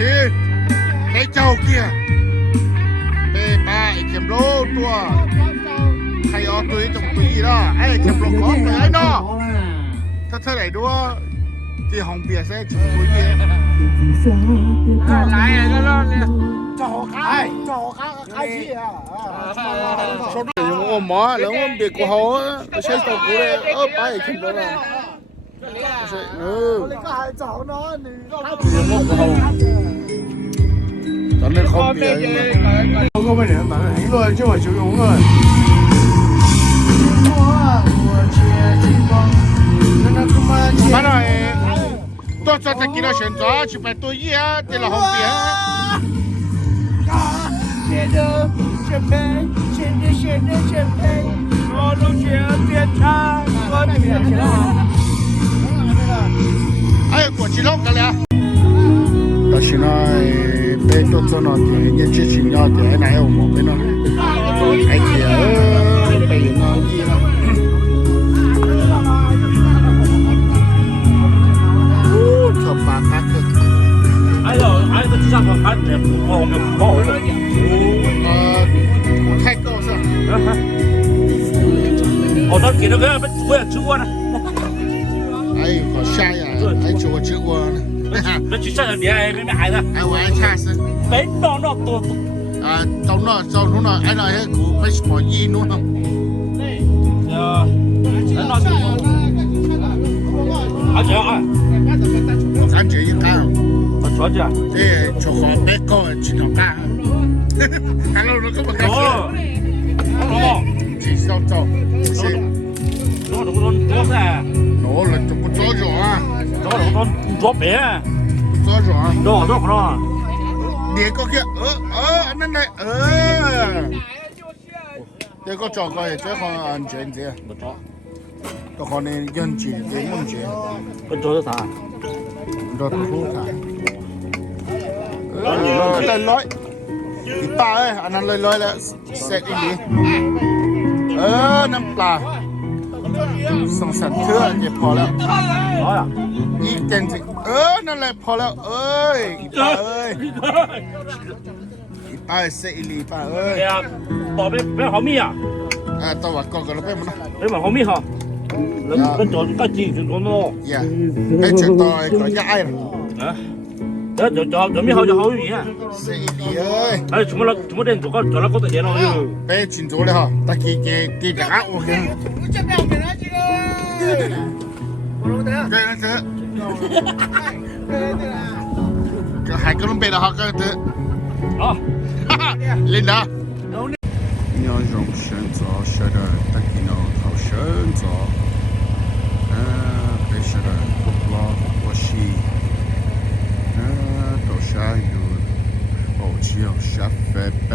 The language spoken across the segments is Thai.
thì cái châu kia bê ba kiếm lô tua hay ở túi trong túi đó ai kiếm lô có cái ấy đó thật thật này đua thì hồng bia sẽ chụp túi kia lái này nó lo số đó dùng ôm mỏ lớn ôm bia của họ nó sẽ tàu của đây ớp ba kiếm lô là dùng ôm của họ cho nên không bia各位人们，一个就我就用个。bắt đầu tôi cho thằng kia chuyển gió chỉ phải tôi ý á thì là hồng bia ai của chị long cái này đó là nói bé tôi cho nó thì những chuyện chuyện nhỏ thì này ông một bên nó ai kia bây giờ nó gì đó cho bà khác哎呦，哎，这上头还这我们包了。太高是哦，他给那个我也吃过呢。哎好吓呀还吃我吃过呢那去上面没孩子。哎我爱吃是没到那多。到那哎那些股不是我一弄呢那而且啊，我感觉一干我说去。对就好别搞去那干还有那个不干哦。哦。去烧糟是多噻。我了就不做着啊做白。不做着啊多少？你个个那那这个照个最好安全些不找。都可能人质给梦觉不找的啥？รถคู่ขายลอยอีป้าเอ้ยอันนั้นลอยแล้วเสร็จอีกน้ำปลาสองสามเทื่อเก็บพอแล้ว 好呀。อีเก่งสินั่นแหละพอแล้วอีป้าเอ้ยอีป้าเสร็จอีหลีป้าเอ้ย对呀，宝贝买好米呀。ตัววัดก่อนเราไปมันนะ 你买好米哈。那找个鸡就多孬。อย่าไปเจอต่อยก็ย้ายนะ 啊。找米好就好鱼啊。เสร็จอีหลีเอ้ย哎，什么店做那搞得钱了就。ไปชินโจเลยฮะตะกี้เกจะหาโอเคเกินเถอะก็หายก็ลงไปแล้วฮะก็เถอะ好。领导要用选择学的ตะกี้เราเขา选择ไป学的我是都是有只有学费本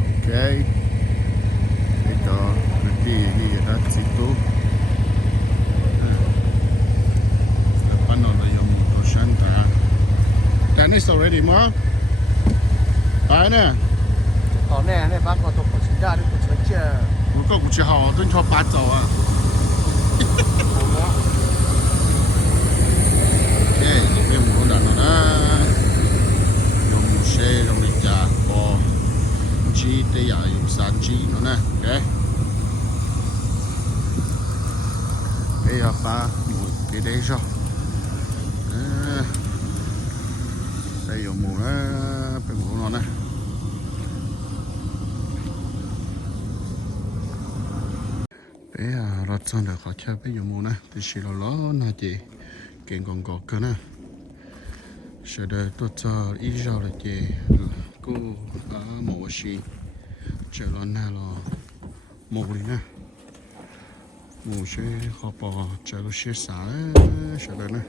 OK 这个第一个制度Pano la yung motor shanta. Dennis already mo? Này. 好呢，那把我都不吃家的不吃鸡。我个估计好多条八糟啊。OK，这边冇难了啦。用些用力加哦，G 的呀用3G了呢，OK。哎呀，把我给带上。đây dòng mùa nó phải mùa nó nè bé lót xong được khó chơi bé dòng mùa nè thì chỉ là ló nè chị kiện còn gọt cơ nè sẽ đợi tôi cho ít rau là chị cô ở mùa xì chờ lo nè là mùa đi nè mùa sẽ khó bỏ chờ lo sẽ xả sẽ đợi nè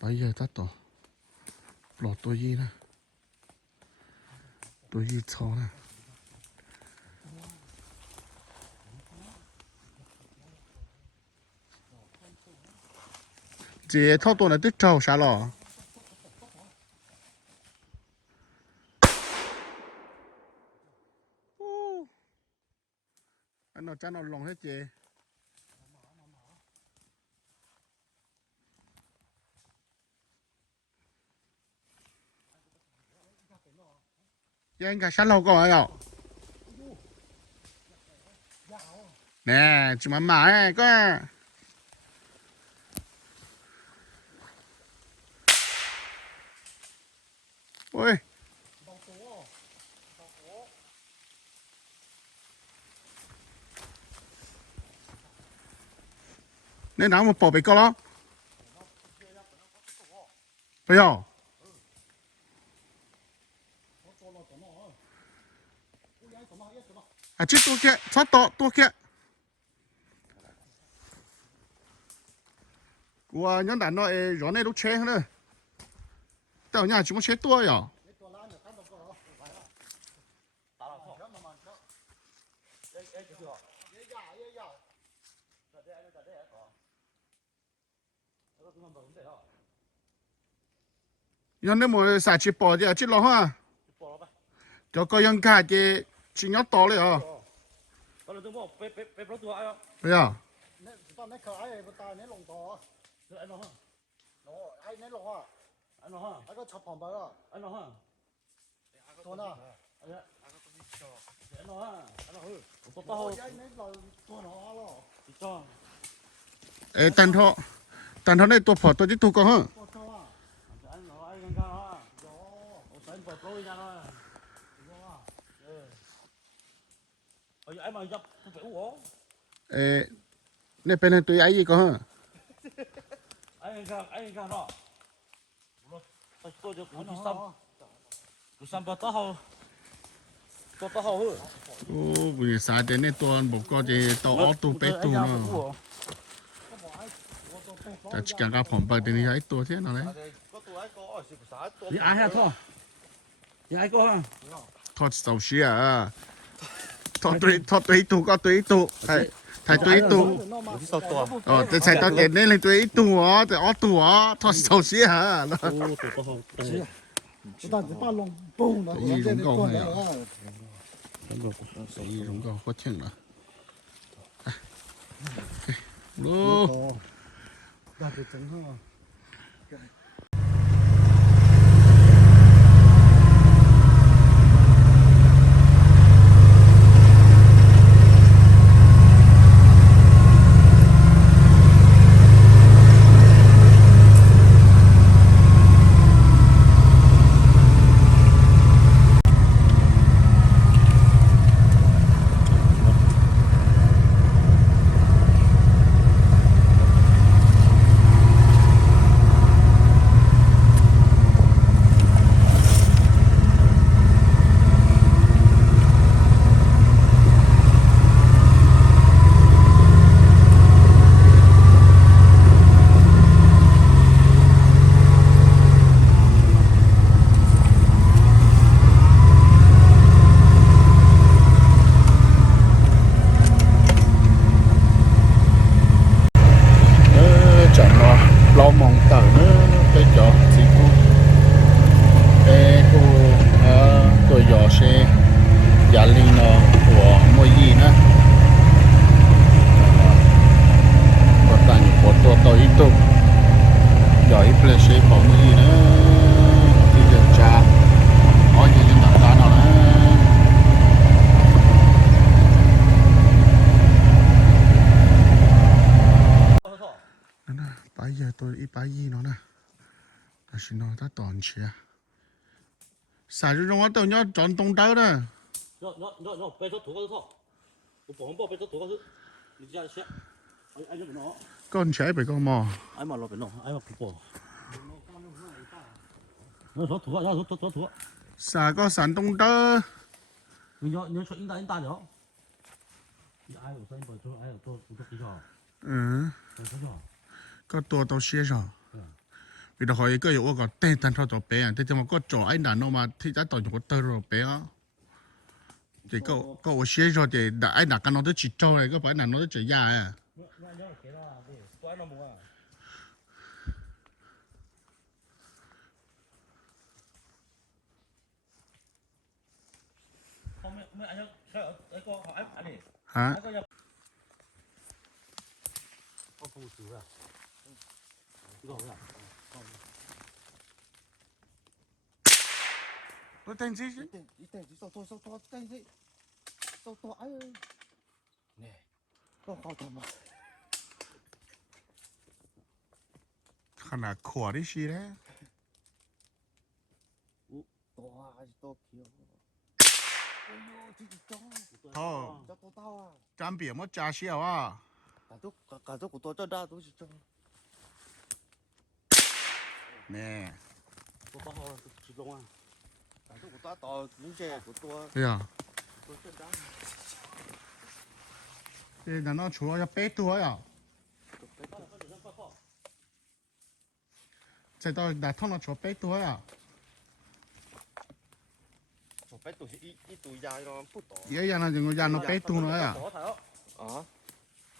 bây giờ tắt tổ lọt tôi gì nè tôi gì cho nè chị thao tổ này tích trâu sao lò anh nó cho nó lòng hết chị ยังกับฉันเราก่อนอ่ะแน่จุมันหมาก็โอ้ยเนี่ยน้ำมันปอกไปก็แล้วไปอ่ะ啊，这多些，差多些。我人家那让那都切了，到人家怎么切多呀？人那么啥去包的，这老汉，就个人看的，只要到了啊。对呀。ตอนนี้เคยตอนนี้ลงต่อไอ้น้องไอ้นี่ลงอ่ะไอ้น้องไอ้ก็ชับผ่อนไปอ่ะไอ้น้องตัวน่ะไอ้น้องไอ้น้องตัวไอ้นี่เราตัวน้องแล้วจ้า但他那多跑多的多个哈。ตัวเท่าอ่ะไอ้น้องไอ้กันกันฮะโอ้ใส่ปลอกเลยนะไอ้มาจับตัวไปอู้เนี่ยเป็นตัวใหญ่ก็ฮะไอ้กันเนาะตัวจะกูที่ซ้ำตัวเขาโอ้บุญสาเดเนี่ยตัวบุกก็จะตัวออตัวเป็ดตัวเนาะแต่จิกันก็ผมไปเดี๋ยวนี้ไอ้ตัวเท่านั้นเลย你挨下拖你挨过哈ทอดเสาเชียทอดตัวตัวก็ตัวตัวไอ้ถ่ายตัวตัวอ๋อแต่ใส่ตอนเย็นนี่เลยตัวตัวแต่ออตัวทอดเสาเชียฮะ哦ตัวเขา但是把龙崩了，一龙高了啊，一龙高好听了，喽。那就正好。เรามองต่างเนอะไปจอดสิกูกูตัวหยอเชยาลิงเนาะหัวมวยยีนะก็ตั้งหัวตัวอีตุหยออีเปลเชของมวยยีนะที่จะจ้าอ๋อยังต่างกันเอานะ白夜ตัว一百亿了呢，但是呢，他短期啊，啥子让我到要转动刀的，noไปตัวถูกก็ถูกผมบอกไปตัวถูกก็ถูก你这样写ไอ้这边เนาะ干起来ไป干嘛？ไอ้มาเราไปเนาะไอ้มาผม那说土啊，要说土。啥个山东刀？你说应大了。你还有三百多，还有多几条？嗯。多少？ก็ตัวตัวเชี่ยชอวิธีหอยก็อยู่ว่าก็เต้นตันทอดตัวเป๊ะแต่ที่มันก็จ่อไอ้หนานออกมาที่จะต่ออยู่ก็เตอร์ตัวเป๊ะthì có ở xe rồi thì đã ai đặt cái nó tới chỉ cho này có phải là nó tới chỉ ra à hả 多等几一定收多等些，收多哎呦，呢，都好他妈，ขนาดขวดได้ชีแล้ว 多还是多thiếu，哎呦，这是多， ท่อ 这多大啊？ จำเปียกมดจ่าเชียวว่า cả都của tôi đó都是多， แน่ 多大号集中啊？cả都của tôi to，你这của tôi， เฮ้ย 多这大， เอ้ยนั่นน่ะชัวร์จะเป๊ะตัวอ่ะใช่ตอนดัดท่อนน่ะชัวร์เป๊ะตัวอ่ะ 我白都是一堆家了不多， เยอะยังน่ะจังก็ยันน่ะเป๊ะตัวน้อยอ่ะ 啊，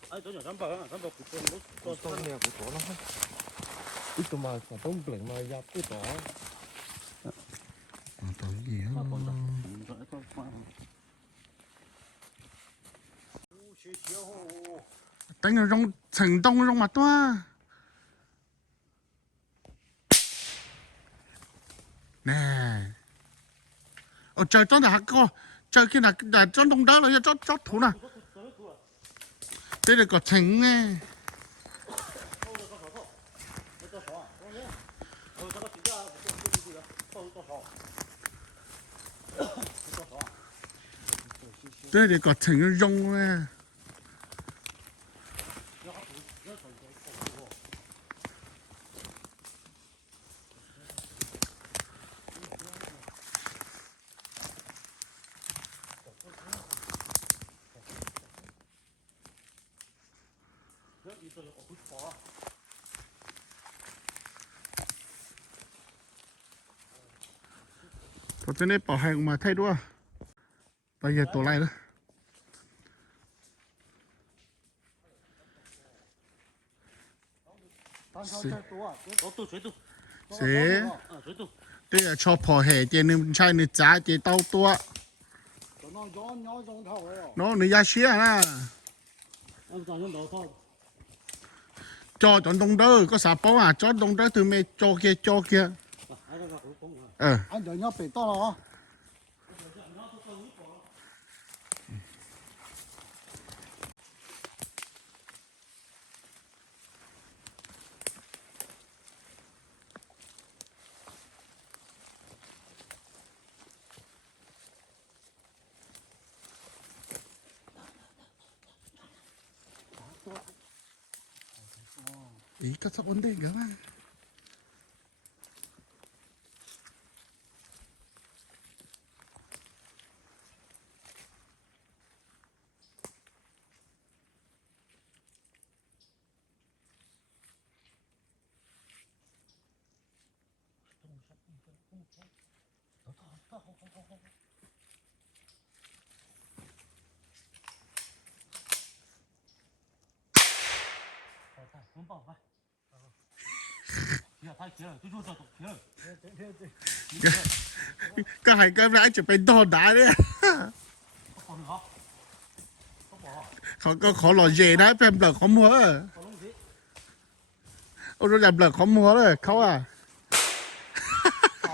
哎，这叫300啊，300不多，不多呢不多了，一个嘛广东本嘛也不多， ตัวเยี่ยม 学学哦。 ตั้งอยู่ตรงถึงตรงมาตัวแน่โอ้เจอต้นหักก็เจอที่ไหนแต่ต้นตรงด้านเลยจะจอดถูน่ะเดี๋ยวก็ถึงไง 这里个成用嘞，我这里保海嘛太多，把也都来了。 都水度， เสีย 水度， เดี๋ยวชอบพอแห่เจนึงใช่นึงจ้าเจเต้าตัว น้องนี่ยาเชี่ยนะ 咱用老套， จอจนตรงเด้อก็สาเป้าอ่ะจอตรงเด้อถึงไม่จอเกียจอเกีย 还那个回风啊， เออ 俺这要北到了啊！อีก็สักวันเด็กกันนะ 很棒，快，停了，太停了，就这停了， ก็ให้ก็ร้ายจะไปโดนด่าเนี่ย 好你好，好不好？ เขาก็ขอหล่อเย่นะเป็นเปลือกของมัว 好东西， โอ้รู้จักเปลือกของมัวเลยเขาอ่ะ 好。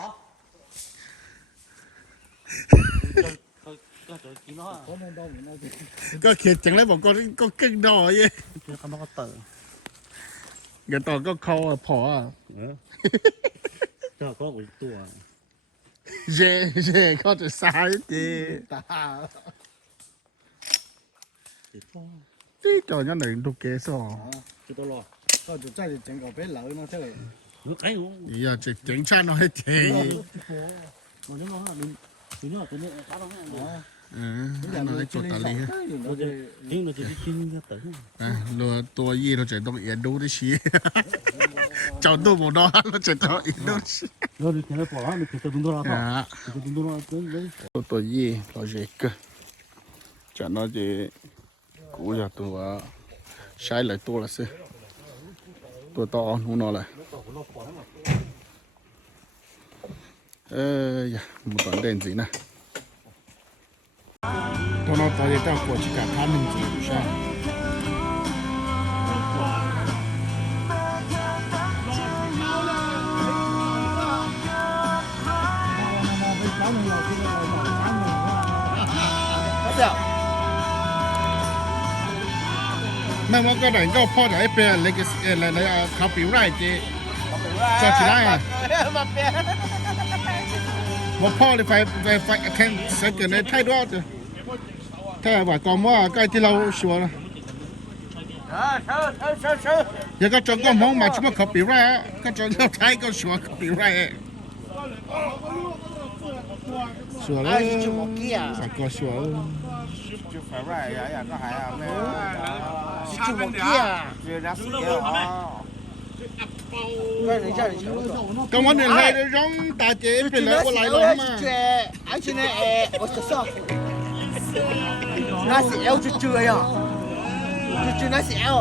这听到啊，我们到你那边， ก็เขียนจังเลยบอกก็กึ่งดอเย่ 这看到个灯， อย่าต่อก็เขาอ่ะพออ่ะ 嗯，这个我多啊， เย่เย่เขาจะสายเจ 大，这多， ที่จอยันไหนดูเกสอ 这多了，到就再整个别楼那这里，哎呦， อย่าจะเจ๋งชาหน่อยเจ 我这个你要真的啥东西？ เอออันนั้นกดตาลี 我这听着就是听人家等。 อ่ะเราตัวยี่เราจะต้องเอียดดูได้ชี้เจ้าตัวหมดเราจะต้องเอียดดูชี้ 要是听着保安，你听着动作了 อ่ะ 哈，听着动作了，真 ตัวยี่เราจะเกจะน่าจะกูอยากตัวใช้หลายตัวละสิตัวต่อนู่นน่ะแหละอย่าหมดตอนเด่นสินะตัวน้องตัวจะต้องกดชิกับท่านหนึ่งสิใช่那我个人个跑到一边那个那靠表来的，做起来啊！我跑的快看这个呢太多的，太ว่าก่อนว่าใกล้ที่เราชัวร์แล้วยังก็จงก็มองมาชิมว่าเขาปีไรก็จงเราใช้ก็ชัวร์เขาปีไรชัวร์แล้วสักก็ชัวร์ 就反外呀，那还呀没有。是就我爹啊，这人死了啊！那人家人家ก็วันนี้เลยร้องตาเจ๊เป็นแล้วว่าไรร้องมา 而且呢，我是上，那是 L 就这样，就那是 L。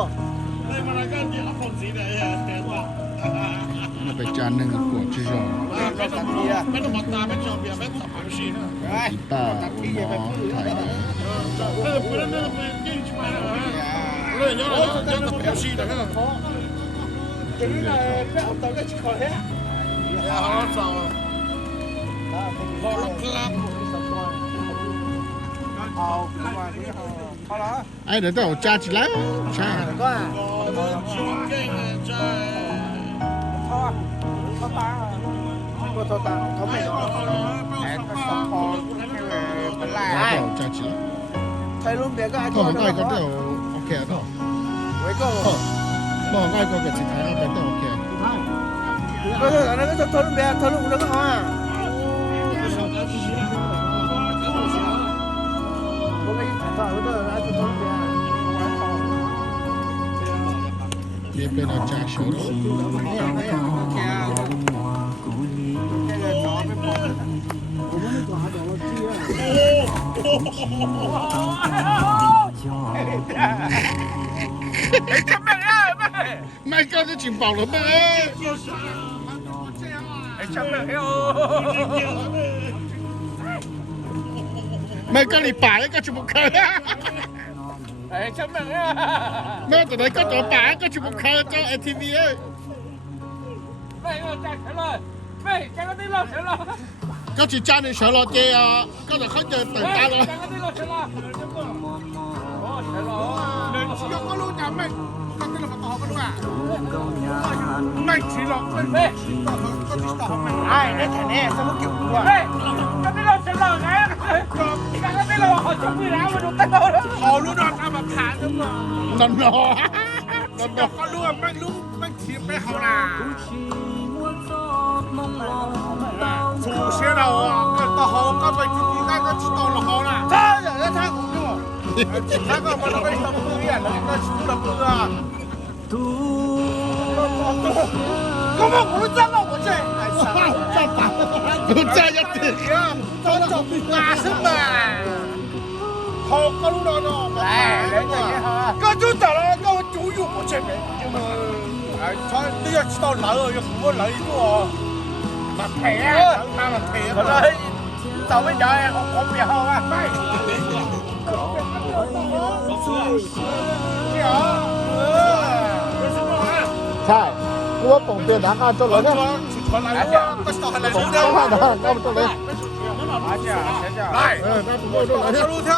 มันไปจานหนึ่งขวดที่สองกีตาร์หมอไทยไอ้เดี๋ยวต้องจ้าจีแล้วใช่ 我操蛋，他没有。哎，那小跑那个本来 แล้วจ้าจีแล้ว 台龙别个还 ก็ 做 ของ 那 ง่ายก็ 个 เดี๋ยวโอเคก็ 我一个， ก็ง่ายก็กับสิทธิ์ไทยก็เป็นต้องโอเค 我说那个台龙别，台龙那个好啊。我给你看到，我这还是台龙别，我操。 เรียนเป็นอาจารย์เฉย 这个早被跑了。 ไม่ก็จะจิ๋มเปล่าหรือไม่ 哎，小朋友， ไม่ก็หลีป่าแล้วก็จิ๋มเคย 哎，小朋友， แม่แต่ไหนก็ตัวป่าก็จิ๋มเคยเจ้าไอทีวี 没有站起来，没，这个你老成了， ก็จิจ้าในเฉลอเจียก็จะเขาเจอตื่นตาเลย 这个你老成了，哦，成了， ยกก็รู้จักไม่ก็จะมาต่อกันด้วยไม่ฉีหรอก 没，哎，那肯定什么狗啊？没，这个你老成了，哎，这个你老好久没来，我就带到了。 เขารู้ดอกทำแบบผ่านหรือเปล่า นั่นเนาะ ก็รู้ว่าไม่รู้ไม่ถีบไปเขาน่ะสูเสียเราอ่ะก็ต่อเขาก็ไปที่นี่ได้ก็ต่อเราเขาน่ะ 他人家他不用，他个我那个什么不一样，那个是不了不啊？根本不是站到我这，哎，站打， รู้ใจยัดติ 站到哪是嘛？ เขาก็รู้ดอกเนาะ 哎，人家也好啊。 ก็จุดแต่ละก็จุดอยู่我这边哎他你要知道哪个有很多人一个马腿啊他马腿可能找不着呀，我不要啊。ใช่กูว่าป่งเปลี่ยนทางการจนเลยเนี่ย 传来了ก็ต่อให้เลย ป่งเปลี่ยนทางการจนเลย 阿姐，姐姐。来 เออถ้าผมโดนอะไร 小路条